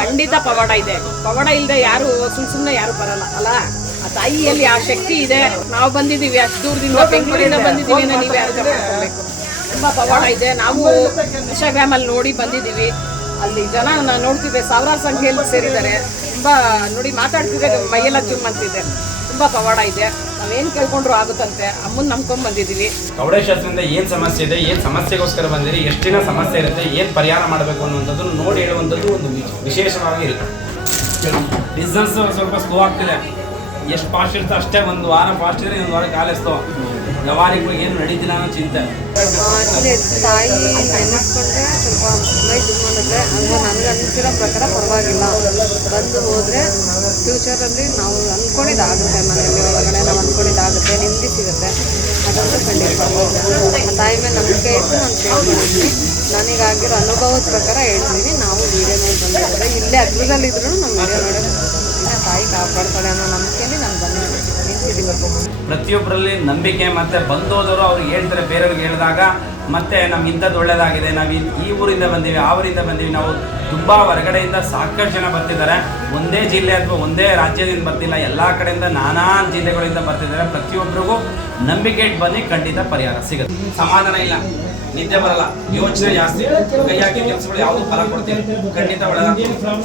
ಖಂಡಿತ ಪವಾಡ ಇದೆ. ಪವಾಡ ಇಲ್ಲದೆ ಯಾರು ಸುಮ್ ಸುಮ್ಮನೆ ಯಾರು ಬರಲ್ಲ ಅಲ್ಲ? ಆ ತಾಯಿಯಲ್ಲಿ ಆ ಶಕ್ತಿ ಇದೆ. ನಾವು ಬಂದಿದ್ದೀವಿ ಅಷ್ಟು ದೂರದಿಂದ ಬೆಂಗಳೂರಿಂದ ಬಂದಿದ್ದೀವಿ ಅನ್ನೋ ನೀವು ಯಾರು ತುಂಬಾ ಪವಾಡ ಇದೆ. ನಾವು ಇನ್ಸ್ಟಾಗ್ರಾಮ್ ಅಲ್ಲಿ ನೋಡಿ ಬಂದಿದ್ದೀವಿ. ಅಲ್ಲಿ ಜನ ನೋಡ್ತಿದ್ದೆ ಸಾವಿರಾರು ಸಂಖ್ಯೆಯಲ್ಲಿ ಸೇರಿದ್ದಾರೆ. ತುಂಬಾ ನೋಡಿ ಮಾತಾಡ್ತಿದ್ರೆ ಮೈಯೆಲ್ಲ ಜುಮ್ ಅಂತಿದೆ. ತುಂಬಾ ಪವಾಡ ಇದೆ. ನಾವೇನ್ ಕೇಳ್ಕೊಂಡ್ರು ಆಗುತ್ತಂತೆ? ಅಮ್ಮನ್ ನಂಬ್ಕೊಂಡ್ ಬಂದಿದ್ದೀವಿ ಕವಡೇಶ್ವರದಿಂದ ಏನು ಸಮಸ್ಯೆ ಇದೆ ಏನು ಸಮಸ್ಯೆಗೋಸ್ಕರ ಬಂದಿರಿ ಎಷ್ಟು ದಿನ ಸಮಸ್ಯೆ ಇರುತ್ತೆ ಏನು ಪರಿಹಾರ ಮಾಡಬೇಕು ಅನ್ನುವಂಥದ್ದು ನೋಡಿ ಹೇಳುವಂಥದ್ದು ಒಂದು ವಿಶೇಷವಾಗಿ ಇರುತ್ತೆ. ಬಿಸ್ನೆಸ್ ಸ್ವಲ್ಪ ಸ್ಲೋ ಆಗ್ತಿದೆ. ಎಷ್ಟು ಫಾಸ್ಟ್ ಇರುತ್ತೆ ಅಷ್ಟೇ ಒಂದು ವಾರ ಫಾಸ್ಟ್ ಇದ್ರೆ ಒಂದು ವಾರ ಕಾಲಿಸ್ತೋ ವ್ಯವಹಾರಿಗಳು ಏನು ನಡೀತಿಲ್ಲ ಅನ್ನೋ ಚಿಂತೆ. ತಾಯಿ ನೆನೆಸ್ಕೊಂಡ್ರೆ ಸ್ವಲ್ಪ ಮೈ ದುಮ್ ಅನ್ನಿದ್ರೆ ಹಂಗೆ ನನಗೆ ಪ್ರಕಾರ ಪರವಾಗಿಲ್ಲ. ಬಂದು ಹೋದರೆ ಫ್ಯೂಚರಲ್ಲಿ ನಾವು ಅಂದ್ಕೊಂಡಿದ್ದಾಗುತ್ತೆ ಮನೆಯಲ್ಲಿ ಒಳಗಡೆ ನಾವು ಅಂದ್ಕೊಂಡಿದ್ದಾಗುತ್ತೆ ನೆಮ್ಮದಿ ಸಿಗುತ್ತೆ. ಅದಂತೂ ಖಂಡಿತ. ಆ ತಾಯಿ ಮೇಲೆ ನಂಬಿಕೆ ಇಟ್ಟು ನಾನು ಕೇಳ್ಕೊಂಡಿದ್ದೀನಿ ನನಗಾಗಿರೋ ಅನುಭವದ ಪ್ರಕಾರ ಹೇಳ್ತೀನಿ. ನಾವು ವೀಡಿಯೋ ನೋಡಿ ಬಂದಿದ್ದಾರೆ ಇಲ್ಲೇ ಹತ್ರದಲ್ಲಿದ್ರು ನಮ್ಮ ವೀಡಿಯೋ ನೋಡೋದು ತಾಯಿ ಕಾಪಾಡ್ತಾಳೆ ಅನ್ನೋ ನಂಬಿಕೆಯಲ್ಲಿ ನಾನು ಬಂದು ಪ್ರತಿಯೊಬ್ಬರಲ್ಲಿ ನಂಬಿಕೆ ಮತ್ತೆ ಬಂದೋದವರು ಅವ್ರಿಗೆ ಹೇಳ್ತಾರೆ, ಬೇರೆಯವ್ರಿಗೆ ಹೇಳಿದಾಗ ಮತ್ತೆ ನಮ್ಗೆ ಇಂಥದ್ದು ಒಳ್ಳೇದಾಗಿದೆ. ನಾವು ಈ- ಊರಿಂದ ಬಂದೀವಿ, ಆ ಊರಿಂದ ಬಂದೀವಿ. ನಾವು ತುಂಬ ಹೊರಗಡೆಯಿಂದ ಸಾಕಷ್ಟು ಜನ ಬರ್ತಿದ್ದಾರೆ. ಒಂದೇ ಜಿಲ್ಲೆ ಅಥವಾ ಒಂದೇ ರಾಜ್ಯದಿಂದ ಬರ್ತಿಲ್ಲ. ಎಲ್ಲ ಕಡೆಯಿಂದ ನಾನಾ ಜಿಲ್ಲೆಗಳಿಂದ ಬರ್ತಿದ್ದಾರೆ. ಪ್ರತಿಯೊಬ್ಬರಿಗೂ ನಂಬಿಕೆ ಬನ್ನಿ, ಖಂಡಿತ ಪರಿಹಾರ ಸಿಗುತ್ತೆ. ಸಮಾಧಾನ ಇಲ್ಲ. ನಿದ್ದೆ ಬರಲ್ಲ. ಯೋಚನೆ ಜಾಸ್ತಿ. ಕೈ ಹಾಕಿ ಕೆಲಸಗಳು ಯಾವುದು ಫಲ ಕೊಡ್ತೀವಿ ಖಂಡಿತ ಒಳ್ಳೆದಾಗ್ತದೆ.